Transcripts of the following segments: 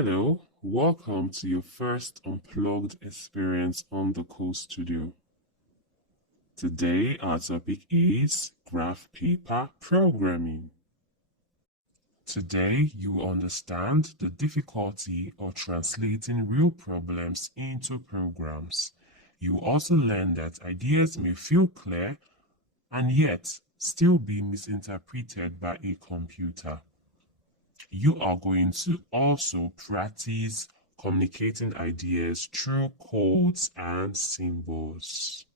Hello, welcome to your first unplugged experience on the Code Studio. Today our topic is graph paper programming. Today you will understand the difficulty of translating real problems into programs. You will also learn that ideas may feel clear and yet still be misinterpreted by a computer. You are going to also practice communicating ideas through codes and symbols.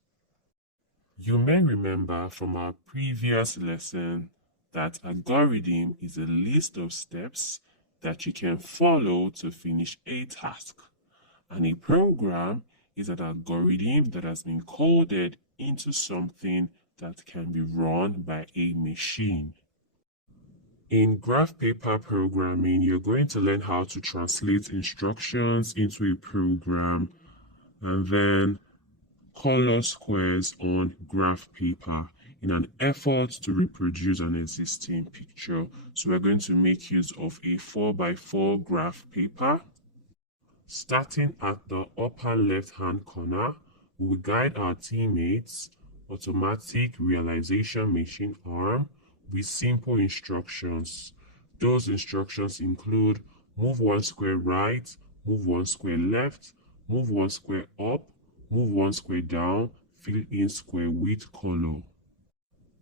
You may remember from our previous lesson that algorithm is a list of steps that you can follow to finish a task, and a program is an algorithm that has been coded into something that can be run by a machine. In graph paper programming, you're going to learn how to translate instructions into a program and then color squares on graph paper in an effort to reproduce an existing picture. So we're going to make use of a 4x4 graph paper. Starting at the upper left-hand corner, we will guide our teammates automatic realization machine arm with simple instructions. Those instructions include move one square right, move one square left, move one square up, move one square down, fill in square with color.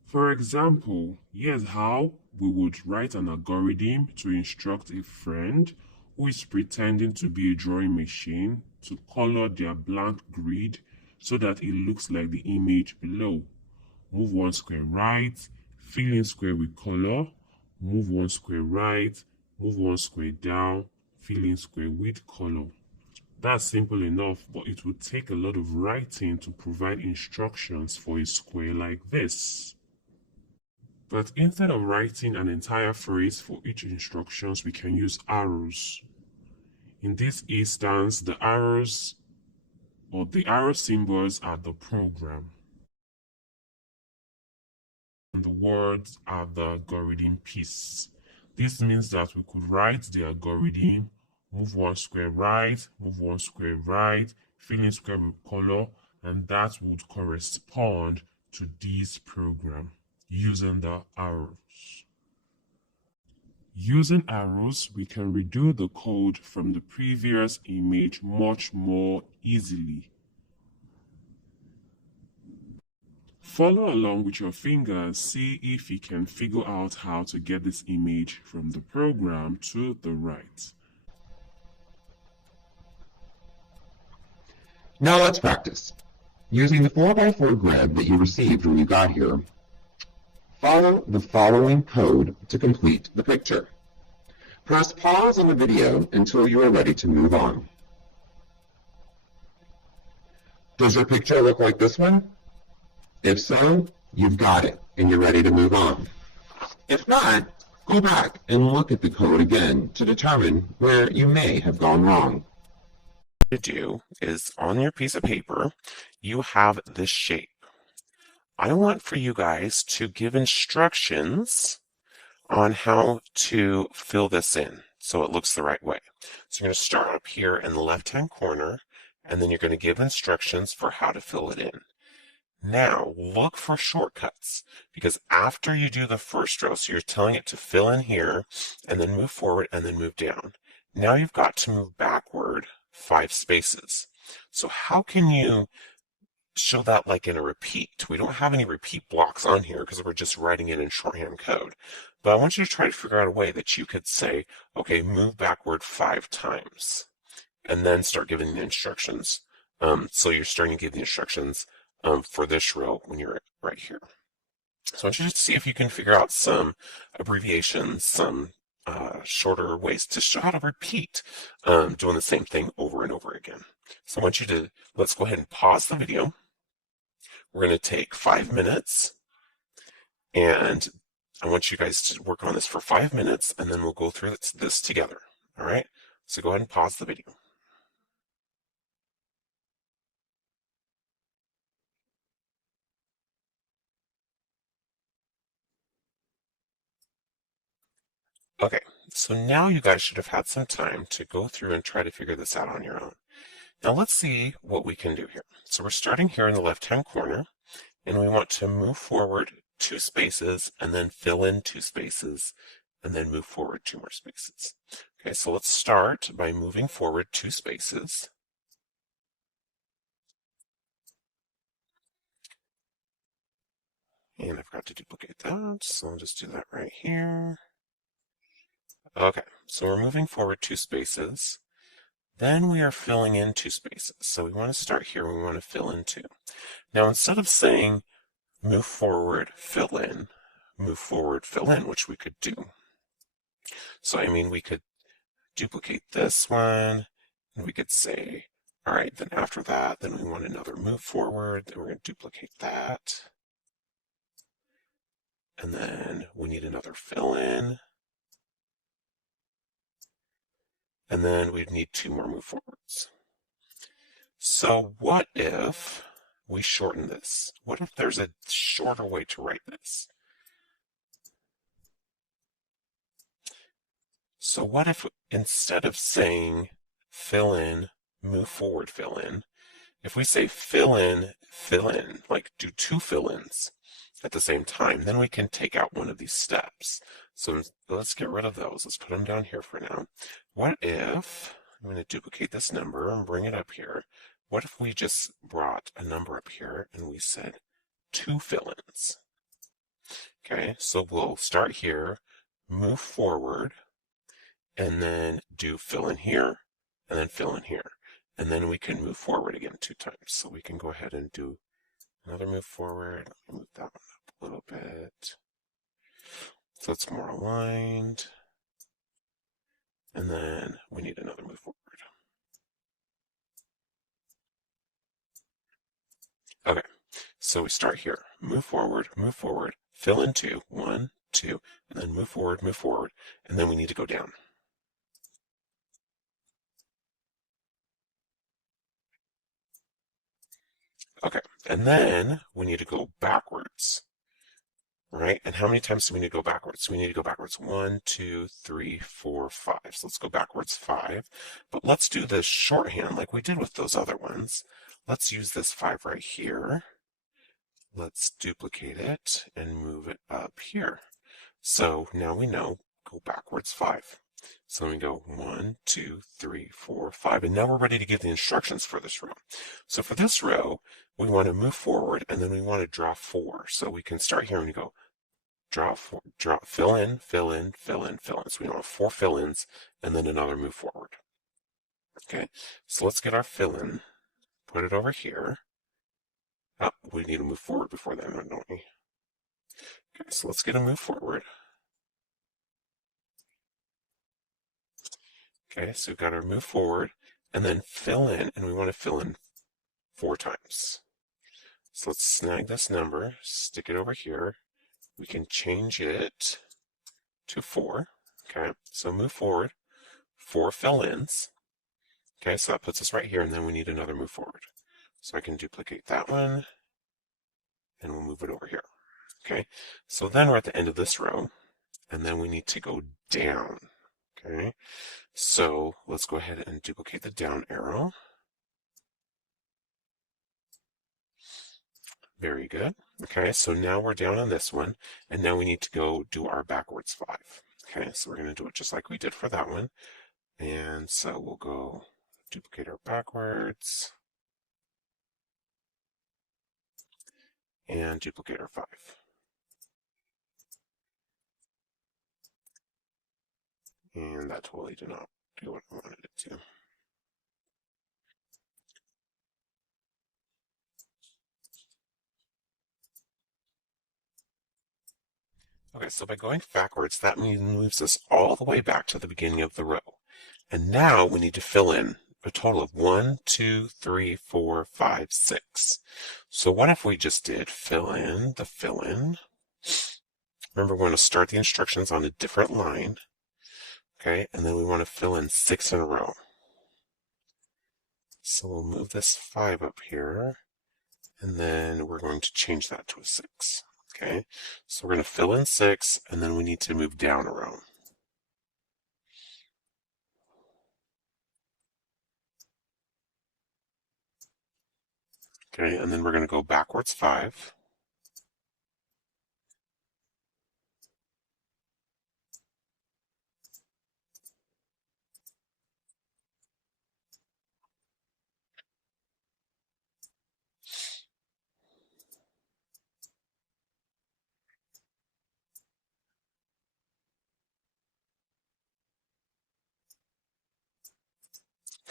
For example, here's how we would write an algorithm to instruct a friend who is pretending to be a drawing machine to color their blank grid so that it looks like the image below. Move one square right, fill in square with color, move one square right, move one square down, fill in square with color. That's simple enough, but it would take a lot of writing to provide instructions for a square like this. But instead of writing an entire phrase for each instructions, we can use arrows. In this instance, the arrows or the arrow symbols are the program, and the words are the algorithm piece. This means that we could write the algorithm, move one square right, move one square right, fill in square with color, and that would correspond to this program using the arrows. Using arrows, we can redo the code from the previous image much more easily. Follow along with your fingers, see if you can figure out how to get this image from the program to the right. Now let's practice. Using the 4x4 grid that you received when you got here, follow the following code to complete the picture. Press pause on the video until you are ready to move on. Does your picture look like this one? If so, you've got it and you're ready to move on. If not, go back and look at the code again to determine where you may have gone wrong. To do is on your piece of paper, you have this shape. I want for you guys to give instructions on how to fill this in so it looks the right way. So you're going to start up here in the left-hand corner, and then you're going to give instructions for how to fill it in. Now, look for shortcuts, because after you do the first row, so you're telling it to fill in here, and then move forward, and then move down. Now you've got to move backward 5 spaces. So how can you show that like in a repeat? We don't have any repeat blocks on here because we're just writing it in shorthand code. But I want you to try to figure out a way that you could say, okay, move backward 5 times, and then start giving the instructions. So you're starting to give the instructions for this row when you're right here. So I want you to see if you can figure out some abbreviations, some shorter ways to show how to repeat doing the same thing over and over again. So I want you to, let's go ahead and pause the video. We're going to take 5 minutes, and I want you guys to work on this for 5 minutes, and then we'll go through this together. All right? So go ahead and pause the video. Okay, So now you guys should have had some time to go through and try to figure this out on your own. Now let's see what we can do here. So we're starting here in the left-hand corner, and we want to move forward 2 spaces and then fill in 2 spaces and then move forward 2 more spaces. Okay, so let's start by moving forward 2 spaces. And I forgot to duplicate that, so I'll just do that right here. Okay, so we're moving forward 2 spaces. Then we are filling in 2 spaces. So we want to start here, we want to fill in 2. Now instead of saying move forward, fill in, move forward, fill in, which we could do. So I mean, we could duplicate this one, and we could say, all right, then after that, then we want another move forward, then we're going to duplicate that. And then we need another fill in. And then we'd need 2 more move forwards. So what if we shorten this? What if there's a shorter way to write this? So what if instead of saying fill in, move forward, fill in, if we say fill in, like do 2 fill-ins at the same time, then we can take out one of these steps. So let's get rid of those. Let's put them down here for now. What if, I'm going to duplicate this number and bring it up here. What if we just brought a number up here and we said 2 fill-ins? Okay, so we'll start here, move forward, and then do fill in here, and then fill in here. And then we can move forward again 2 times. So we can go ahead and do another move forward. Move that one up a little bit so it's more aligned. And then we need another move forward. Okay, so we start here. Move forward, fill in 2, 1, 2, and then move forward, and then we need to go down. Okay, and then we need to go backwards, right? And how many times do we need to go backwards? We need to go backwards 1, 2, 3, 4, 5. So let's go backwards 5. But let's do this shorthand like we did with those other ones. Let's use this 5 right here. Let's duplicate it and move it up here. So now we know go backwards 5. So we go 1, 2, 3, 4, 5. And now we're ready to give the instructions for this row. So for this row, we want to move forward and then we want to draw 4. So we can start here and go draw 4, fill in, fill in, fill in, fill in. So we want 4 fill-ins and then another move forward. Okay, so let's get our fill-in, put it over here. Oh, we need to move forward before then, don't we? Okay, so let's get a move forward. Okay, so we've got our move forward and then fill in, and we want to fill in 4 times. So let's snag this number, stick it over here. We can change it to 4. Okay, so move forward, 4 fill-ins. Okay, so that puts us right here, and then we need another move forward. So I can duplicate that one, and we'll move it over here. Okay, so then we're at the end of this row, and then we need to go down. Okay, so let's go ahead and duplicate the down arrow. Very good. Okay, so now we're down on this one, and now we need to go do our backwards 5. Okay, so we're going to do it just like we did for that one. And so we'll go duplicate our backwards and duplicate our 5. And that totally did not do what I wanted it to. Okay, so by going backwards, that moves us all the way back to the beginning of the row. And now we need to fill in a total of 1, 2, 3, 4, 5, 6. So what if we just did fill in the fill in? Remember, we're going to start the instructions on a different line. Okay, and then we want to fill in 6 in a row. So we'll move this 5 up here, and then we're going to change that to a 6. Okay, so we're going to fill in 6, and then we need to move down a row. Okay, and then we're going to go backwards 5.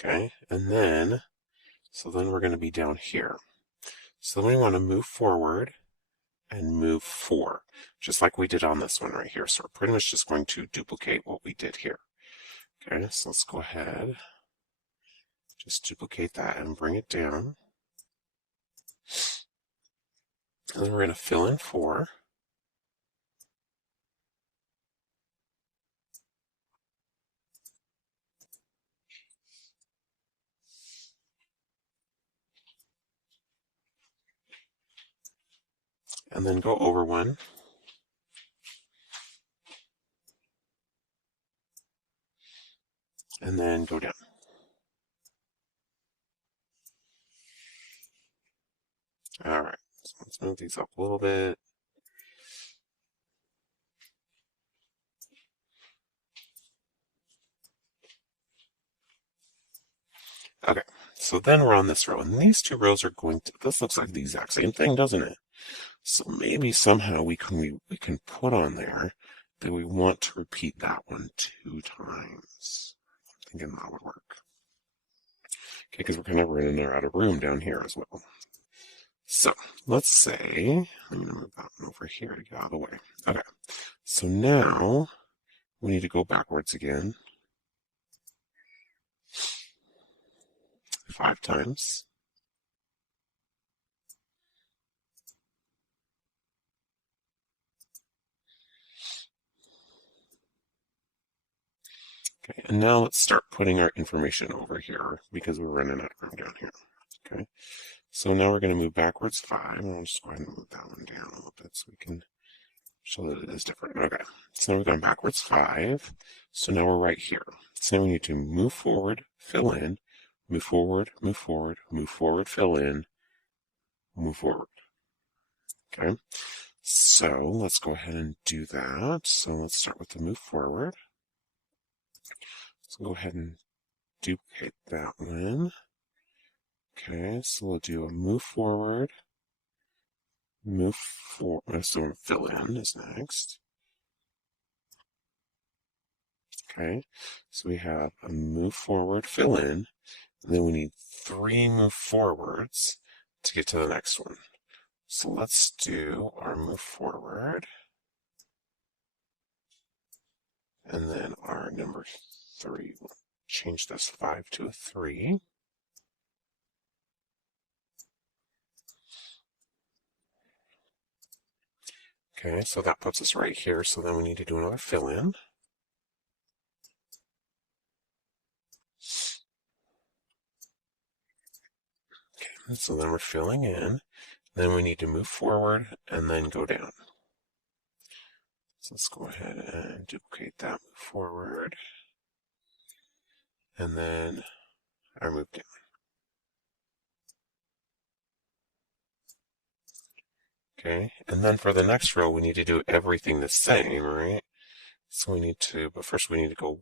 Okay, and then, so then we're going to be down here. So then we want to move forward and move 4, just like we did on this one right here. So we're pretty much just going to duplicate what we did here. Okay, so let's go ahead, just duplicate that and bring it down. And then we're going to fill in 4. And then go over 1. And then go down. All right, so let's move these up a little bit. Okay, so then we're on this row, and these 2 rows are going to, this looks like the exact same thing, doesn't it? So maybe somehow we can put on there that we want to repeat that one 2 times. I'm thinking that would work. Okay, because we're kind of running out of room down here as well. So let's say, I'm going to move that one over here to get out of the way. Okay, so now we need to go backwards again 5 times. Okay, and now let's start putting our information over here because we're running out of room down here. Okay, so now we're going to move backwards 5, and I'll just go ahead and move that one down a little bit so we can show that it is different. Okay, so now we're going backwards 5, so now we're right here. So now we need to move forward, fill in, move forward, move forward, move forward, fill in, move forward. Okay, so let's go ahead and do that. So let's start with the move forward. So go ahead and duplicate that one. Okay, so we'll do a move forward, move forward, so fill in is next. Okay, so we have a move forward, fill in, and then we need 3 move forwards to get to the next one. So let's do our move forward, and then our number 3. We'll change this 5 to a 3. Okay, so that puts us right here, so then we need to do another fill in. Okay, so then we're filling in, then we need to move forward and then go down. So let's go ahead and duplicate that, move forward, and then I move down. Okay, and then for the next row, we need to do everything the same, right? So we need to, but first we need to go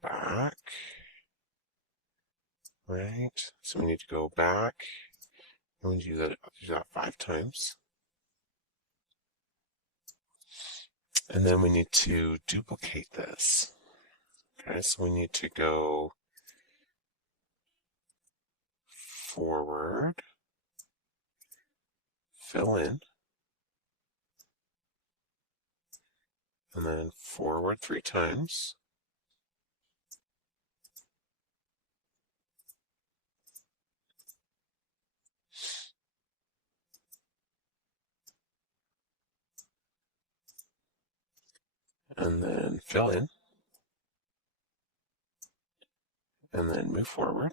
back, right? So we need to go back, and we do that 5 times. And then we need to duplicate this. Okay, so we need to go forward, fill in, and then forward 3 times. And then fill in, and then move forward,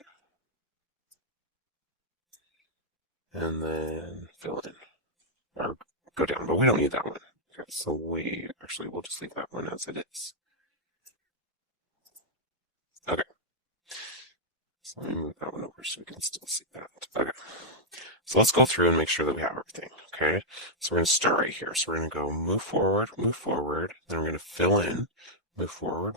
and then fill in, or go down, but we don't need that one. Okay, so we'll just leave that one as it is. Okay, so let me move that one over so we can still see that. Okay, So let's go through and make sure that we have everything, okay? So we're going to start right here. So we're going to go move forward, then we're going to fill in, move forward,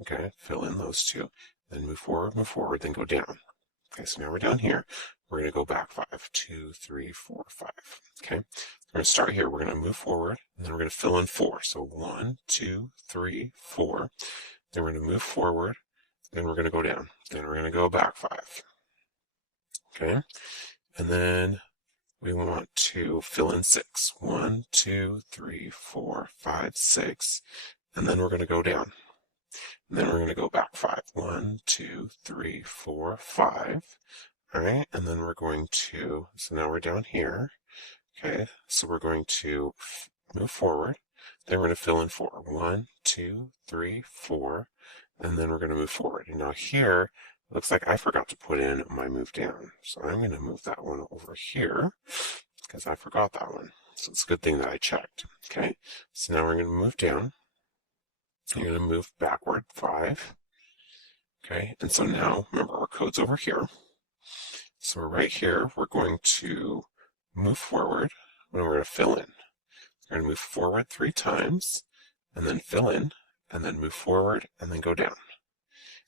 okay? Fill in those two, then move forward, then go down. Okay, so now we're down here. We're going to go back 5, 2, 3, 4, 5, okay? We're going to start here. We're going to move forward, and then we're going to fill in 4. So 1, 2, 3, 4. Then we're going to move forward, then we're going to go down. Then we're going to go back 5, okay? And then we want to fill in 6. 1, 2, 3, 4, 5, 6. And then we're going to go down. And then we're going to go back 5. 1, 2, 3, 4, 5. All right. And then we're going to, so now we're down here. Okay. So we're going to move forward. Then we're going to fill in 4. 1, 2, 3, 4. And then we're going to move forward. And now here, looks like I forgot to put in my move down. So I'm going to move that one over here because I forgot that one. So it's a good thing that I checked. Okay. So now we're going to move down. You're going to move backward 5. Okay. And so now, remember, our code's over here. So right here, we're going to move forward and we're going to fill in. We're going to move forward 3 times and then fill in and then move forward and then go down.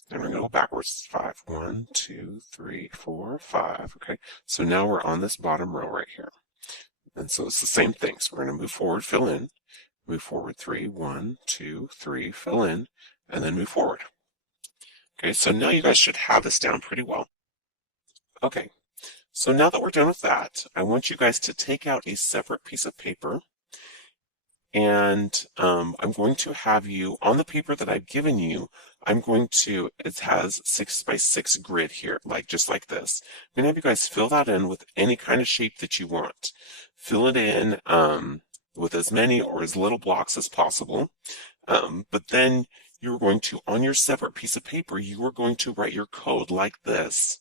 Then we're going to go backwards 5. 1, 2, 3, 4, 5. Okay. So now we're on this bottom row right here. And so it's the same thing. So we're going to move forward, fill in, move forward 3, 1, 2, 3, fill in, and then move forward. Okay, so now you guys should have this down pretty well. Okay, so now that we're done with that, I want you guys to take out a separate piece of paper, and I'm going to have you, on the paper that I've given you, it has 6 by 6 grid here, just like this. I'm going to have you guys fill that in with any kind of shape that you want. Fill it in with as many or as little blocks as possible. But then you're going to, on your separate piece of paper, you are going to write your code like this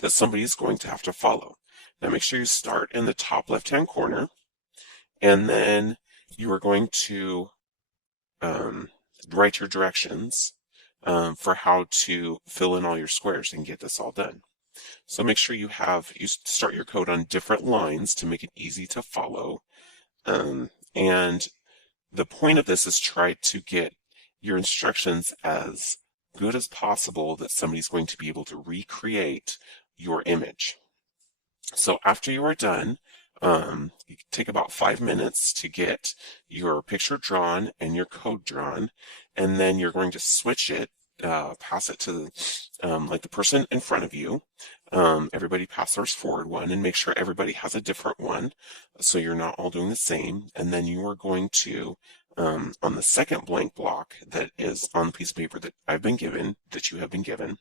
that somebody is going to have to follow. Now make sure you start in the top left-hand corner, and then you are going to write your directions for how to fill in all your squares and get this all done. So make sure you start your code on different lines to make it easy to follow. And the point of this is try to get your instructions as good as possible that somebody's going to be able to recreate your image. So after you are done, you take about 5 minutes to get your picture drawn and your code drawn, and then you're going to switch it, pass it to like the person in front of you. Everybody pass theirs forward one and make sure everybody has a different one so you're not all doing the same. And then you are going to, on the second blank block that is on the piece of paper that I've been given, that you have been given,